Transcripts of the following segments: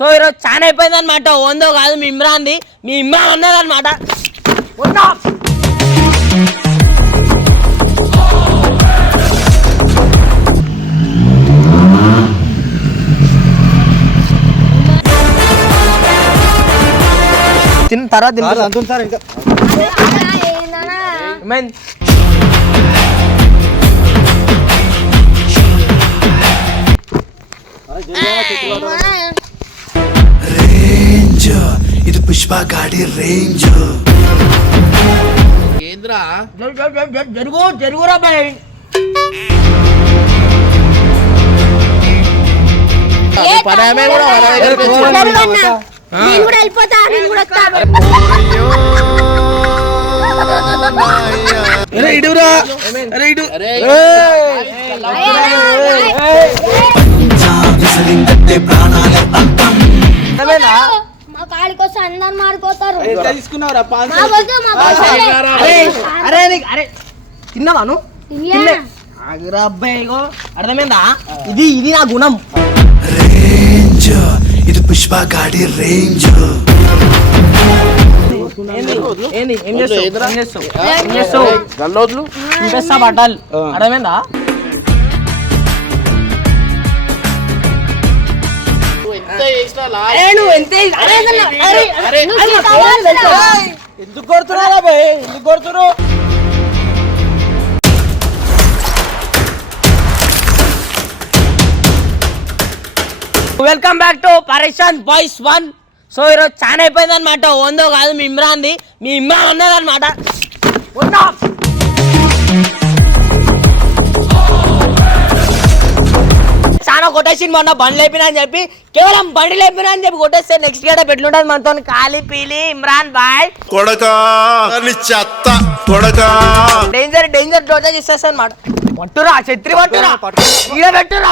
So ఈరోజు చాలా అయిపోయింది అనమాట ఓందో కాదు మీ ఇమ్రాన్ది. మీ ఇమ్రాన్ ఉన్నదన్నమాట ఉన్నా. తిన్న తర్వాత తిన్న అంటుంది సార్ ఇంకా. ఏమైంది? ఇది పుష్ప గాడి రేంజ్. ఏంద్రా? జరు- జరు- జరు- జరు- జరుగు జరుగురా బాయ్. పనామే కూడా మన దగ్గరికి వచ్చి- నేను కూడా వెళ్ళిపోతా నేను కూడా వస్తా. అరే ఇడురా అరే ఇడు. అరే కాడికి వస్తే అందరు మారిపోతారు. ఎంత తీసుకున్నావురా? వద్దు. అరే అరే నీకు- అరే తిన్నావా నువ్వు? తినలే. ఆగురా అబ్బాయి ఇగో. అర్థమైందా? ఇది ఇది నా గుణం. రేంజ్ ఇది పుష్ప గాడి రేంజ్ ఏంది? ఏంది? ఏం చేస్తావు? ఏం చేస్తావు? ఏం చేస్తావు? గల్లోద్లు చింపేస్తా బట్టాలు అర్థమైందా? ఎందుకు కొడుతున్నారా బాయ్? ఎందుకు కొడుతున్నావు? Welcome back to Pareshan boys one so ఈరోజు చాలా అయిపోయింది అనమాట ఓందో కాదు మీ ఇమ్రాన్ది. మీ ఇమ్రాన్ ఉన్నదన్నమాట. ఉన్నా. చాలా కొట్టేసింది మొన్న బండ్లు లేపినా అని చెప్పి కేవలం బండి లేపినా అని చెప్పి కొట్టేస్తే నెక్స్ట్ గేట పెట్లుంటది మనతో. కాలి పీలి ఇమ్రాన్ బాయ్. కొడకా. చెత్త. కొడకా. డేంజర్ డేంజర్ డోజెస్ ఇచ్చేస్తా అనమాట పట్టురా ఛత్రి పట్టురా. ఈడ పెట్టురా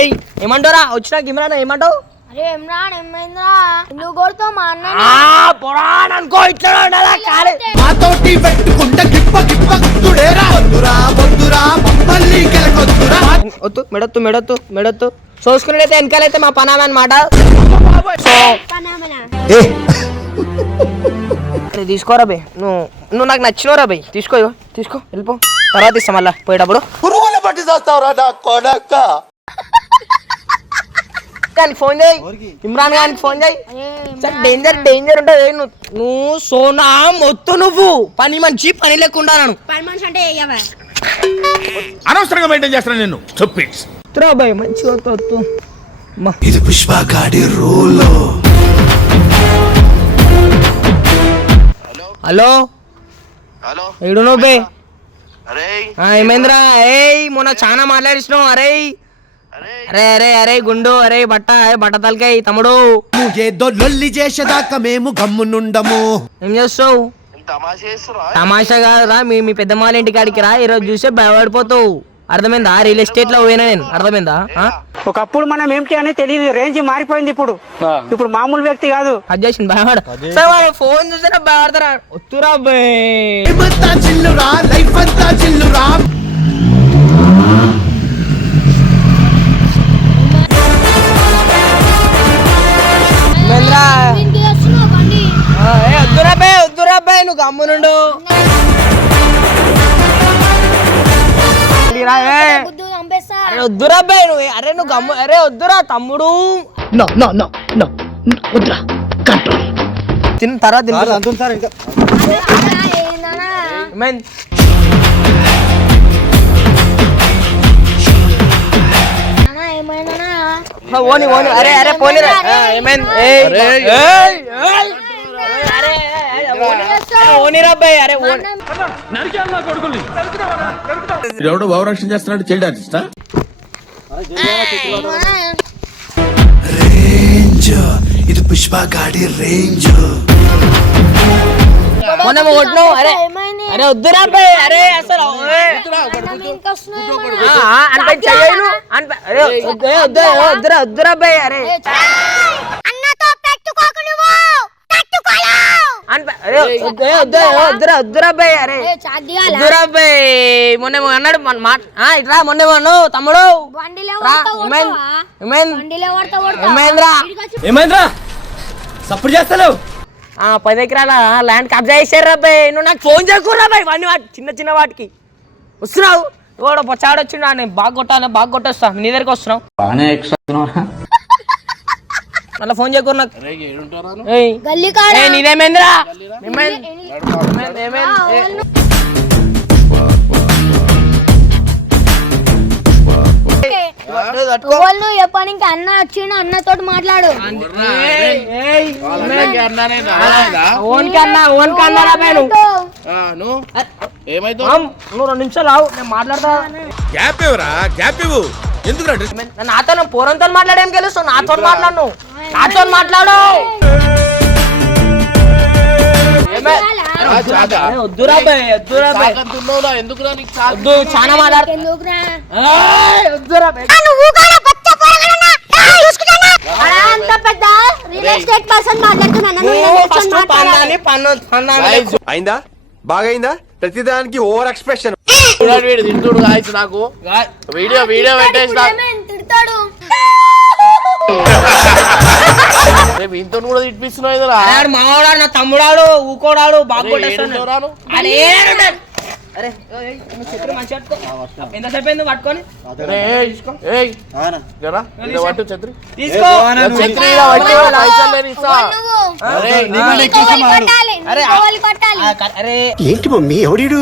ఏయ్. ఏమంటారా వచ్చినాక ఇమ్రాన్ ఏమంటావు? నువ్వు కొడుతావు మా అన్న ఆ పొరాన్ అనుకో ఇట్లా ఉండాలా కాలే మాతోటి పెట్టుకుంటే గిప్ప గిప్ప గుర్తుడేరా వద్దురా వద్దురా మమ్మల్ని గెలకొద్దురా. వద్దు మెడొత్తు మెడొత్తు మెడొత్తు. చూసుకునేటైతే వెనకాలైతే మా పనామే అనమాట తీసుకోరా బే. నువ్వు నువ్వు నాకు నచ్చినవురా బే. తీసుకో తీసుకో వెళ్ళిపో. తర్వాత ఇస్తా మళ్ళా పోయేటప్పుడు. పురుగులు పట్టి చేస్తావురా నా కొడక. కానీ ఫోన్ చేయి. ఇమ్రాన్ గారికి ఫోన్ చేయి. సార్ డేంజర్ డేంజర్ ఉంటుంది ఏ నువ్వు? నువ్వు సోనా మొత్తు నువ్వు. పని మంచి పని లేకుండా నన్ను. పని మనిషి అంటే ఏయవా? అనవసరంగా మెయింటైన్ చేస్తాను నేను వద్దురా బాయ్ మంచిగా వద్దు. ఇది పుష్ప గాడి రోలో. హలో? హలో. ఏడు నువ్వు బే? అరే ఆ, ఏమైందిరా? ఏయ్ మొన్న చాలా మాట్లాడిస్తున్నావు అరే అరే అరే అరే అరే గుండు అరే బట్ట బట్ట తలకాయ తమ్ముడు. ఏదో లొల్లి చేసేదాకా మేము గమ్మునుండము ఏం చేస్తావు? తమాషా కాదురా మీ మీ పెద్దమ్మాళ్ళ ఇంటికాడికి రా ఈరోజు చూస్తే భయపడిపోతావు అర్థమైందా? రియల్ ఎస్టేట్లో పోయినా నేను. అర్థమైందా? ఆ? ఒకప్పుడు మనం ఏంటి అని తెలియదు. రేంజ్ మారిపోయింది ఇప్పుడు. ఇప్పుడు మామూలు వ్యక్తి కాదు. అది చేసింది భయపడ. ఫోన్ చూసినా భయపడతారా వస్తురా గమ్మునుండు. అరే వద్దురా బే నువ్వు అరే నువ్వు గమ్ము అరే వద్దురా తమ్ముడు. తిన్న తర్వాత అంటుంది సార్ ఓని ఓని అరే అరే పోనీ ఏమైంది ఏయ్, ఏయ్, ఏయ్, ఏయ్. అరే, ఏయ్, ఏయ్, ఓని. అరే, ఎవడో భావరక్షణ చేస్తున్నాడు చైల్డ్ ఆర్టిస్టా రేంజ్ ఇది పుష్ప గాడి రేంజ్ మొన్న కొట్టినావు అరే అరే. వద్దురా అబ్బాయి అరే అసలు అంటే చెయ్యను అంటే వద్దురా వద్దురా అబ్బాయి అరే. అన్నతో పెట్టుకోకు నువ్వు పెట్టుకోలేవు అనిప- అరే, వద్దు, ఏ, వద్దు, ఏ, వద్దురా వద్దురా బే అరే ఏ, చాక్ దిగాలా? వద్దురా బే మొన్న అన్నాడు మన మాట ఆ, ఇట్రా మొన్న అన్నావు తమ్ముడు. ఏమైందిరా? సప్పుడు చేస్తావు పది ఎకరాల ల్యాండ్ కబ్జా చేశారు రాబాయ్ నువ్వు నాకు ఫోన్ చేయకూడరా బాయ్ వాడిని వాటి చిన్న చిన్న వాటికి. వస్తున్నావు? ఓడ పొచ్చాడొచ్చిండు నేను బాగా కొట్టాను బాగా కొట్టొస్తా. నీ దగ్గరికి వస్తున్నావు. నీదేమైందిరా ఏమైంది? ఏమైంది? ఏమైంది? ఏ- వాళ్ళు నువ్వు చెప్పని ఇంకా అన్న వచ్చిండు మాట్లాడు. ఓన్ కన్నా ఓన్ కన్నా నువ్వు. రెండు నిమిషాలు ఆవు నేను మాట్లాడతా. గ్యాప్ ఇవ్వరా? గ్యాప్ ఇవ్వు. ఎందుకు నేను నాతో నువ్వు పూరంతో మాట్లాడేం తెలుసు? నాతో మాట్లాడు నాతో మాట్లాడు. చాలా మాట్లాడు. ఎందుకురా? ఏయ్, వద్దురా బాయ్ అంత పెద్ద రియల్ ఎస్టేట్ పర్సన్ మాట్లాడుతున్నాను నువ్వు ఫస్ట్ పన్నాని పన్ను పన్నాని గాయస్, అయిందా? బాగైందా? ప్రతిదానికి ఓవర్ ఎక్స్ప్రెషన్. చూడండి వీడు తింటుడు గాయస్ నాకు. వీడియో వీడియో పెట్టేసిన. తిడతాడు? రేపు ఇంతో కూడా తినిపిస్తున్నావు ఇదిరా మావాడాడు నా తమ్ముడాడు ఊకోడాడు బాగా అరే, కొట్టేస్తాడు ఏడుంటావురా నువ్వు? అరే ఏడుంటాడు? అరే ఓయ్, ఓయ్, నువ్వు చెప్పు మంచిగా పట్టుకో. ఎంతసేపు అయింది పట్టుకొని? అరే, ఏయ్, ఏయ్, జరా, ఇలా పట్టు ఛత్రి? తీసుకో. ఛత్రి ఇలా పట్టు, లైసెన్స్ లేని ఇస్తా. నువ్వు. అరే, ఇంకో వాళ్ళు కొట్టాలి అరే, ఇంకో వాళ్ళు కొట్టాలి. ఆ, క- అరే. ఏంటి మమ్మీ ఎవడీడు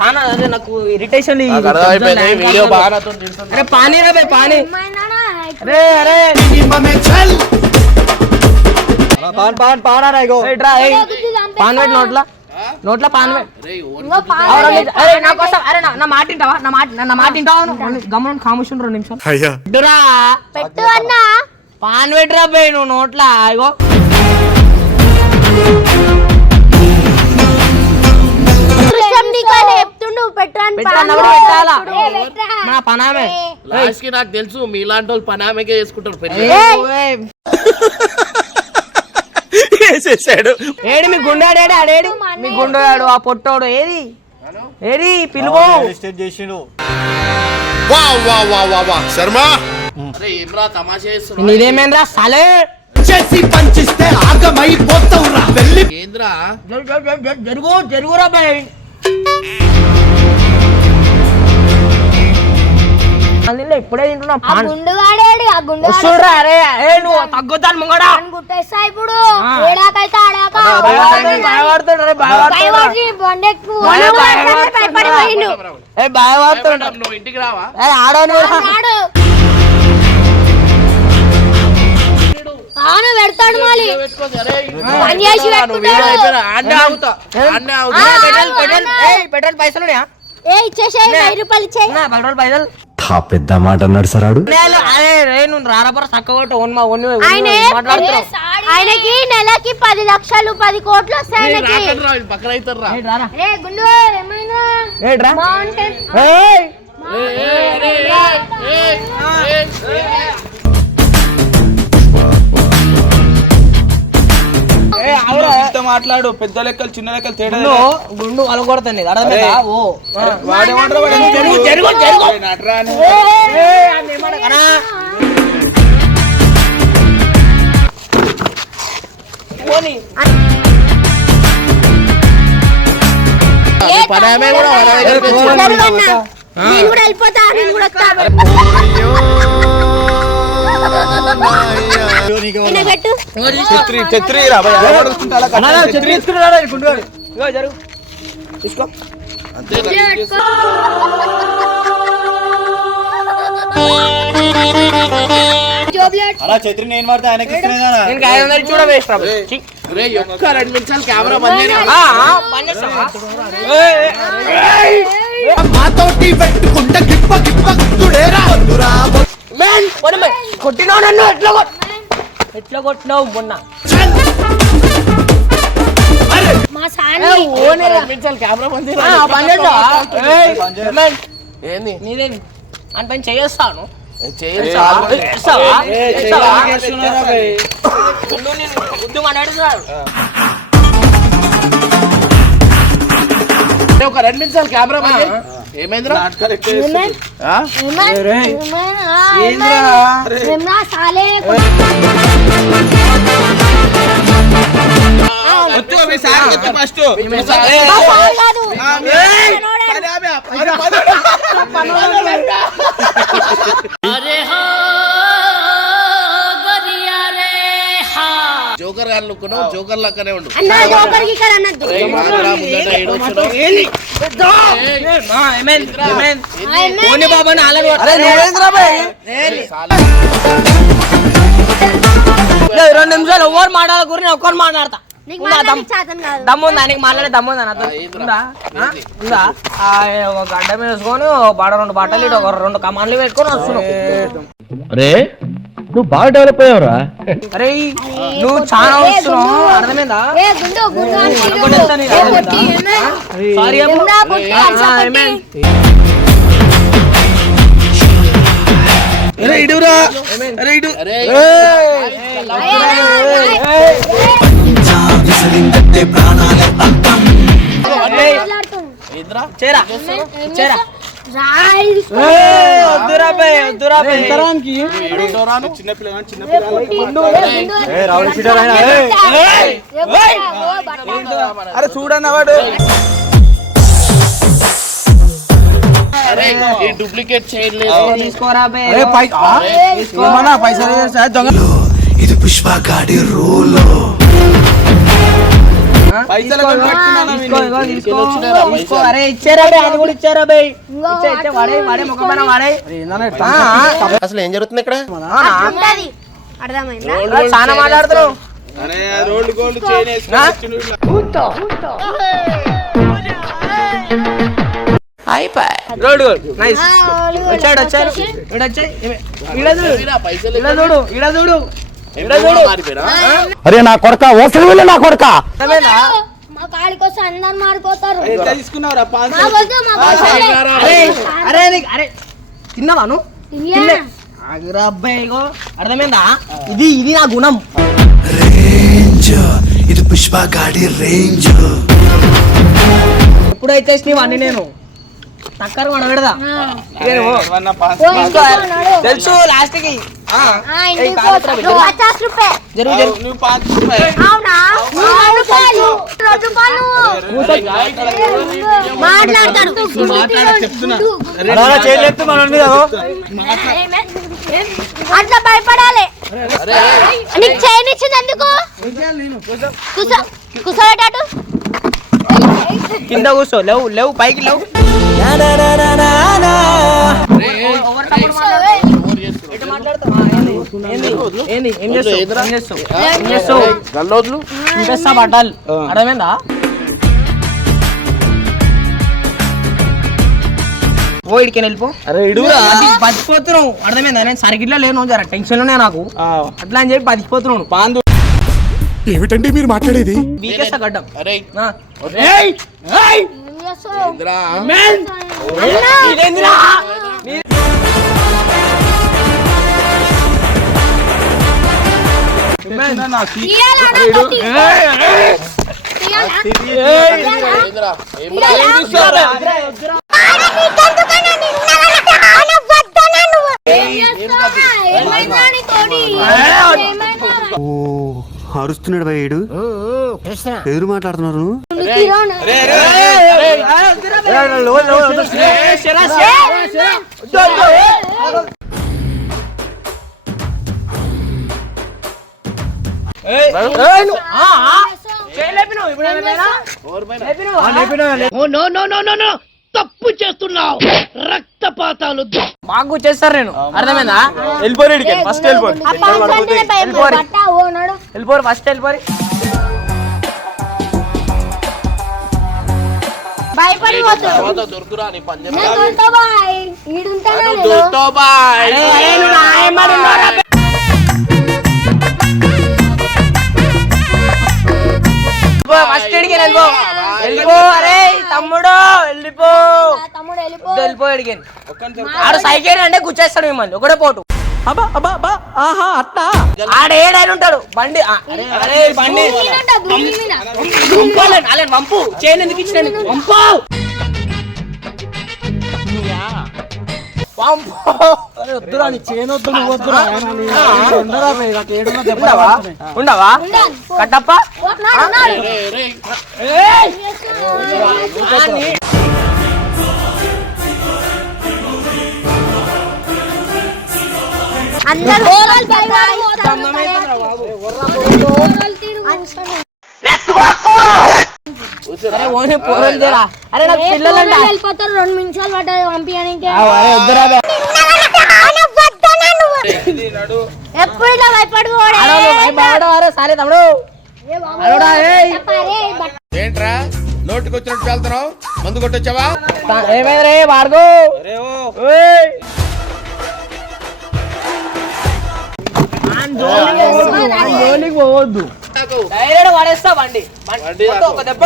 చాలా అదే నాకు ఇరిటేషన్ వీడియో బాగా. అరే పానీ రే బే పానీ? అరే అరే. చల్ పాన్ పాన్ పానారా ఇగో. చంపేస్తా. పాన్ పెట్టి నోట్ల. నోట్ల పాన్ అరే, అరే, అరే నా కోసం అరే నా- నా మాట వింటావా? నా మాట నా- మాట వింటావా? గమనం ఖాముషం రెండు నిమిషాలు. అయ్యా. పెట్టు అన్నా. పాన్ పెట్టురా బే నువ్వు నోట్ల ఇగో. పెట్టాలా? మన పనామే. లాస్ట్కి నాకు తెలుసు మీలాంటి వాళ్ళు పనామేకే చేసుకుంటారు పెళ్ళి వేసేసాడు ఏడి మీ గుండాడు ఏడి ఆడేడి మీ గుండాడు ఆ పొట్టోడు ఏది? ఏది? పిలువు. వా వా వా వా వా. శర్మ? అరే ఏమ్రా తమాషా చేస్తున్నావు? నీదేమేంద్రా సలే. చేసి పంచిస్తే ఆగమైపోతావురా. వెళ్ళి ఏంద్రా? జరుగు జరుగురా బాయ్. అందులో ఇప్పుడే తింటున్నా? ఆ పాన్. ఆ గుండు వస్తుండ్రా అరే ఏ నువ్వు తగ్గుతాను ముంగడా. పాన్ గుట్టేస్తా ఇప్పుడు. ఏడాకైతే ఆడాక రే భయపడి బండెక్కు ఏ నువ్వు ఇంటికి రావా? ఏ పెడతాడు మళ్ళీ అరే. పని చేసి పెట్రోల్ పైసలు ఏ ఇచ్చేసేయి వెయ్యి రూపాయలు ఇచ్చేయి పెట్రోల్ పైసలు పెద్ద మాట అన్నాడు సరాడు ఆయనకి నెలకి పది లక్షలు పది కోట్లు వస్తాయి మాట్లాడు. పెద్ద లెక్కలు చిన్న లెక్కలు తేడా గుండు అర్థమైందా? ఓ. వాడేమంటారు జరుగు జరుగు జరుగు అన్న. నేను కూడా వెళ్ళిపోతా నేను కూడా వస్తా. ఛత్రి అలా జరుగు తీసుకో. నేను పడితే ఆయనకి ఇస్తున్నానా నేను ఐదు వందలు చూడ వేస్ట్ రే, ఒక్క రెండు నిమిషాలు కెమెరా బంద్ చేయరా? మాతోటి పెట్టుకుంటే గిప్ప గిప్ప గుర్తుడేరా వద్దురా కొట్టినావు నన్ను ఎట్లా కొట్- ఎట్లా కొట్టినావు మొన్న? మా సాని ఏంది? అని పని చేస్తాను. చేస్తావా? ఒక రెండు నిమిషాలు కెమెరా. ఏమైందిరా? ఎక్కువ జోకర్ గారు నువ్వు జోకర్ లక్కనే ఉండు. రెండు నిమిషాలు ఎవరు మాట్లాడకూరు నేను ఒక్కరు మాట్లాడతా. నీకు ఉందా మాట్లాడి దమ్- చేతన్ కాదు. దమ్ము ఉందా? నీకు మాట్లాడే దమ్ము ఉందా నాతో? ఉందా? ఆ? ఉందా? ఆ, ఒక గడ్డ మీద వేసుకొని బాడ రెండు బట్టలు ఇటు ఒక రెండు కమాన్లు పెట్టుకొని వస్తున్నావు. అరే నువ్వు బాగా డెవలప్ అయ్యావురా. అరే నువ్వు చాలా వస్తున్నావు. అర్థమైందా? సారీ. అరే, ఇడురా. అరే, ఇడు. చేరా చేరా. గుండు. అరే చూడన్న వాడు అరే ఈ డూప్లికేట్ చైన్ లేదు తీసుకోరా బే ఏమన్నా పైసలు దొంగ ఇది పుష్పగాడి రూలో అసలు ఏం జరుగుతుంది ఇక్కడ? చాలా మాట్లాడుతున్నావు? నైస్ వచ్చాడు వచ్చాడు చూడు. చూడు. చూడు. అరే నా కొడక ఓసలి నా కొడక. మా కాడికి వస్తే అందరు మారిపోతారు. అరే అరే తిన్నావా నువ్వు? తినలే. ఆగురా అబ్బాయి ఇగో. అర్థమైందా? ఇది ఇది నా గుణం. రేంజ్ ఇది పుష్పగాడి రేంజ్ ఎప్పుడైతే అన్ని నేను. టక్కర్ మన పెడదా. తెలుసు అట్లా భయపడాలి నీకు ఎందుకు కింద కూర్చో లేవు లేవు పైకి లేవు ఏంది? ఏం చేస్తావు? ఏం చేస్తావు? ఏం చేస్తావు? అర్థమైందా? ఓ ఇడికి వెళ్ళిపో. అరే ఇడురా. అది బతికిపోతున్నావు. అర్థమైందా? నేను సరిగిట్లా లేను జర టెన్షన్లోనే నాకు. అట్లా అని చెప్పి బతికిపోతున్నాను పాందు. ఏమిటండి మీరు మాట్లాడేది? వీకేస్తా గడ్డం. అరే. ఇదేందిరా? అరుస్తున్నాడు భయ్యుడు ఎదురు మాట్లాడుతున్నారు ఏమైనా లేనా? లేపినావా? బాగా చేస్తారు నేను. అర్థమైందా? వెళ్ళిపోరు ఇడికి ఫస్ట్ నడు. వెళ్ళిపోరు ఫస్ట్ వెళ్ళిపోరు. భయపడి వెళ్ళిపో, ఫస్ట్ ఇడికి వెళ్ళిపో. వెళ్ళిపో. అరే తమ్ముడు వెళ్ళిపో. తమ్ముడు వెళ్ళిపో. వెళ్ళిపో ఇడికి ఆడు సైకిల్ అంటే గుచ్చేస్తాడు మిమ్మల్ని ఒకటే పోటు. ఆడేడైనా ఉంటాడు? బండి ఆ, అరే అరే బండి. పంపాలని అలా పంపు చేయను ఎందుకు ఇచ్చిన? పంపు పంపు ఉండవా? ఉండవా? కట్టప్ప? అరే ఓని నాకు పిల్లలంట వెళ్ళిపోతారు రెండు నిమిషాలు పడ్డది పంపించడానికి ఎప్పుడు భయపడు సరే తమ్ముడు అరుడా, ఏయ్. ఏంట్రా? నోటికొచ్చినట్టు వెళ్తున్నావు? మందు కొట్టొచ్చావా? ఏమైంది రే జోలికి పోవద్దు, డైరెక్ట్ పడేస్తా బండి. ఒక దెబ్బ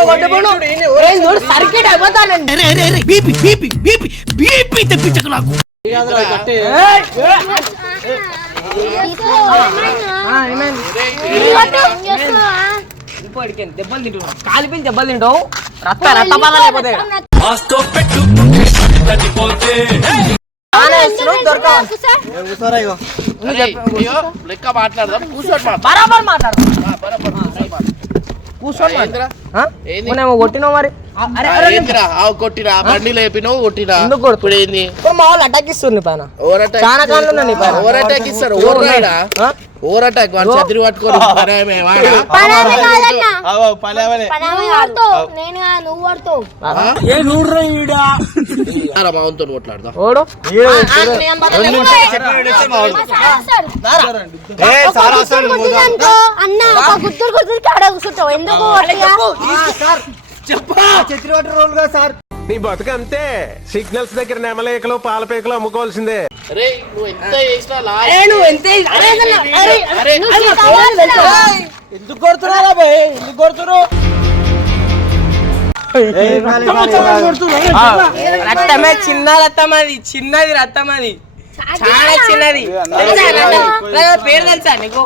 సర్కిట్ అయిపోతానండి దెబ్బలు తింటున్నావు కాలిపోయి దెబ్బలు తింటావు రక్త రక్తపాతం అయిపోతాయి లెక్క మాట్లాడదాం కూర్చోటి మాట్లాడు బరాబర్ మాట్లాడు మొన్నేమో కొట్టినావు మరి. కొట్టినా బండి లేపినావు కొట్టినా? ఇప్పుడు ఏంది? మా వాళ్ళు అటాక్ ఇస్తుంది పైన. చాలా కాళ్ళు ఉన్నాయి నీ పైన. ఓవర్ అటాక్ ఇస్తారు? ఓవర్ రైడా ఆ? ఓవర్ అటాక్ వాడు చదిరి పట్టుకొని పరాయమే వాడా? కాదన్న. అవు నేను కాదు, నువ్వు వాడుతావు ఆరా మావంతో కొట్లాడదాం. ఓడు? ఆ, ఆ, నేను బతకలేను. అన్న ఒక గుద్దురు గుద్దురు కాడ కూర్చుంటావు. ఎందుకు వట్టిగా? నీ బతుకంతే సిగ్నల్స్ దగ్గర నెమలేకలు పాలపేకలు అమ్ముకోవాల్సిందే. ఎందుకు కొడుతున్నారా ఎందుకు రక్తమే చిన్న రక్తం అది చిన్నది రక్తం అది చాలా చిన్నది. పేరు తెలుసా నీకు?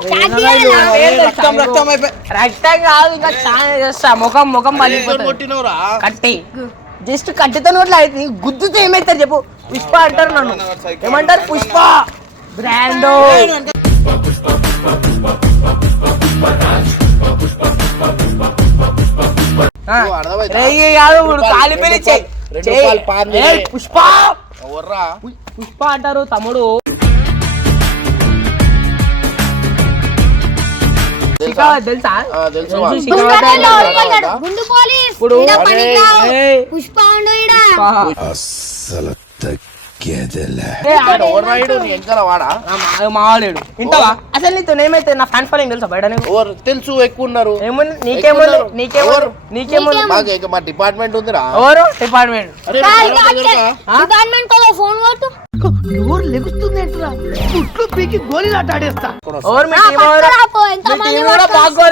రక్తం కాదు ఇంకా చాలా చేస్తా. ముఖం ముఖం కొట్టినవురా? కట్టి. జస్ట్ కట్టితో నోట్లో అయితే గుద్దుతో ఏమైతారు చెప్పు. పుష్ప అంటారు నన్ను. ఏమంటారు? పుష్ప. బ్రాండో. కాదు కాలిపోయి పుష్ప. పుష్ప అంటారు తమ్ముడు. రావు. ఏయ్. పుష్ప ఉండు ఈడ ఏ, ఆడు ఎవరు రాయుడు నీ వెనకాల వాడా? ఆ, మా- మావాడేడు వింటావా అసలు నీతో ఏమైతే నా ఫ్యాన్ ఫాలోయింగ్ తెలుసా బయట తెలుసు ఎక్కువ ఉన్నారు? నీకేముంది? మాకు ఇక మా డిపార్ట్మెంట్ ఉందిరా. ఎవరు? డిపార్ట్మెంట్? డిపార్ట్మెంట్ కదా ఫోన్ కొట్టు.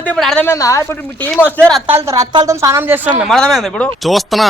ఇప్పుడు అర్థమైందా? ఇప్పుడు మీ టీం వస్తే రత్తాలతో రత్తాలతో స్నానం చేస్తున్నాం మేము. అర్థమైందా ఇప్పుడు? చూస్తున్నా.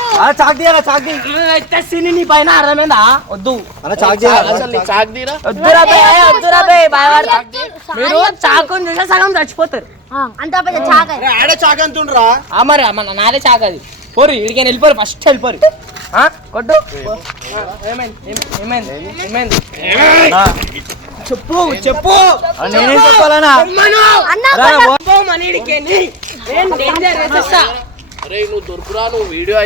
నీ పైన అర్థమైందా? వద్దు. అసలు నీ చాక్ తీరా వద్దురా బే వద్దురా బే భయపడ మీరు చాకుని చూసే సగం చచ్చిపోతారు. ఆ, అంత పెద్ద చాక ఆడే చాకంతుండ్రా ఆ మరి మన నాదే చాకు అది. పోరు ఇడికి వెళ్ళిపోరు ఫస్ట్ వెళ్ళిపోరు. ఆ, కొట్టు. ఆ, ఏమైంది? ఏమైంది? ఏమైంది చెప్పు చెప్పు. నేనేం చెప్పాలనా వీడియో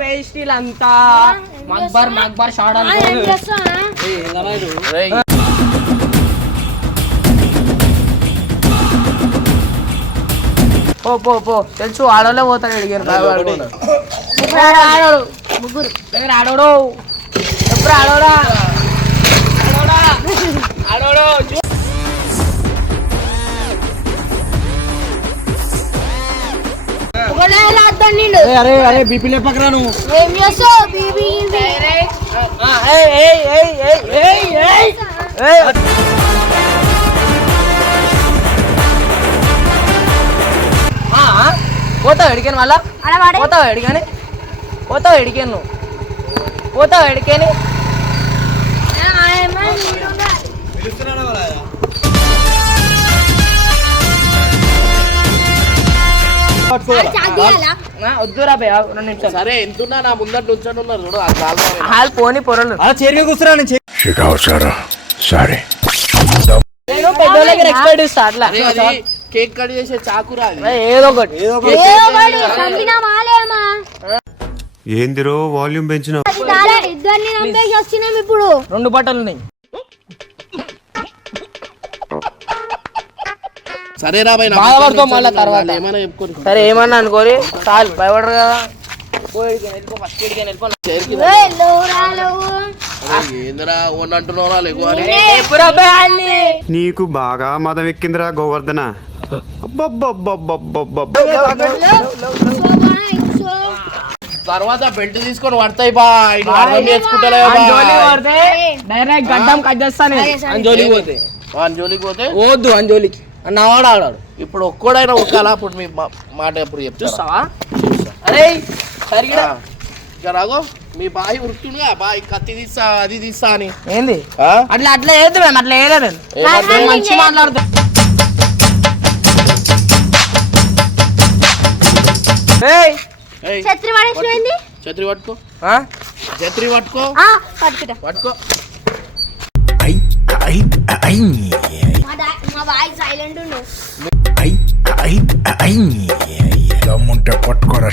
వేస్టీలంతా మక్బర్ మక్బర్ షాడ్ ఏం పో పో పో. తెలుసు ఆడోళ్ళే పోతాడు అడిగారు ఆడ ఆడోడు? ముగ్గురు. దగ్గర ఆడోడు. చెప్పురా ఆడోడా? ఆడోడా? అరే అరే బీపీ లేపకరా నువ్వు. ఏం చేస్తావు? బీబీ ఆ, ఏయ్ ఏయ్ ఏయ్ ఏయ్ ఏయ్ ఏయ్ పోతావు ఎడికాను మళ్ళా? పోతావు ఎడిగాని పోతావు ఎడికాను నువ్వు? పోతావు ఎడికాని? వద్దురా రెండు నిమిషాలు. సరే ఎంతున్నా నా ముందర నుంచొని ఉన్నారు చూడు ఆ కాలువ మీద. హాల్ పోని పొరలు. అలా నేను సారీ నేను ఇస్తా అట్లా. కేక్ కట్ చేసే చాకురా ఏదో ఒకటి. ఏందిరో వాల్యూమ్ పెంచిన ఇద్దరిని చంపేసి వచ్చినాం ఇప్పుడు. రెండు బట్టలు ఉన్నాయి. సరే రా భయ్, నా బాధపడతాం ముందర మళ్ళా నుంచొని తర్వాత. ఏమైనా చెప్పుకోరు సరే ఏమన్నా అనుకోరి? చాలు భయపడరు కదా. నీకు బాగా మదం ఎక్కిందిరా గోవర్ధన. తర్వాత బెల్ట్ తీసుకొని పడతాయి బా. ఇటు అర్థం చేసుకుంటలేవు డైరెక్ట్ గడ్డం కట్ చేస్తాను అంజోలికి పోతే. వాని జోలికి పోతే? వద్దు అంజోలికి. అన్నవాడు ఆడాడు. ఇప్పుడు ఒక్కడైనా ఒక్కలా అప్పుడు మీ మాట ఎప్పుడు చెప్తారా? చూస్తావా? అరే సరిగ్గా ఇక రాగో మీ బాయి ఉరుకుతుండగా బాయి కత్తి తీస్తా అది తీస్తా అని. ఏంది? అట్లా అట్లా ఏది మేము అట్లా వేయలేదు మంచి మాట్లాడుతా ఛత్రి పడేసిపోయింది ఛత్రి పట్టుకో. ఆ? ఛత్రి పట్టుకో. ఆ, పట్టుకుంటా పట్టుకో. మా బాయ్ సైలెంట్ ఉండు. దమ్ముంటే పట్టుకోరా.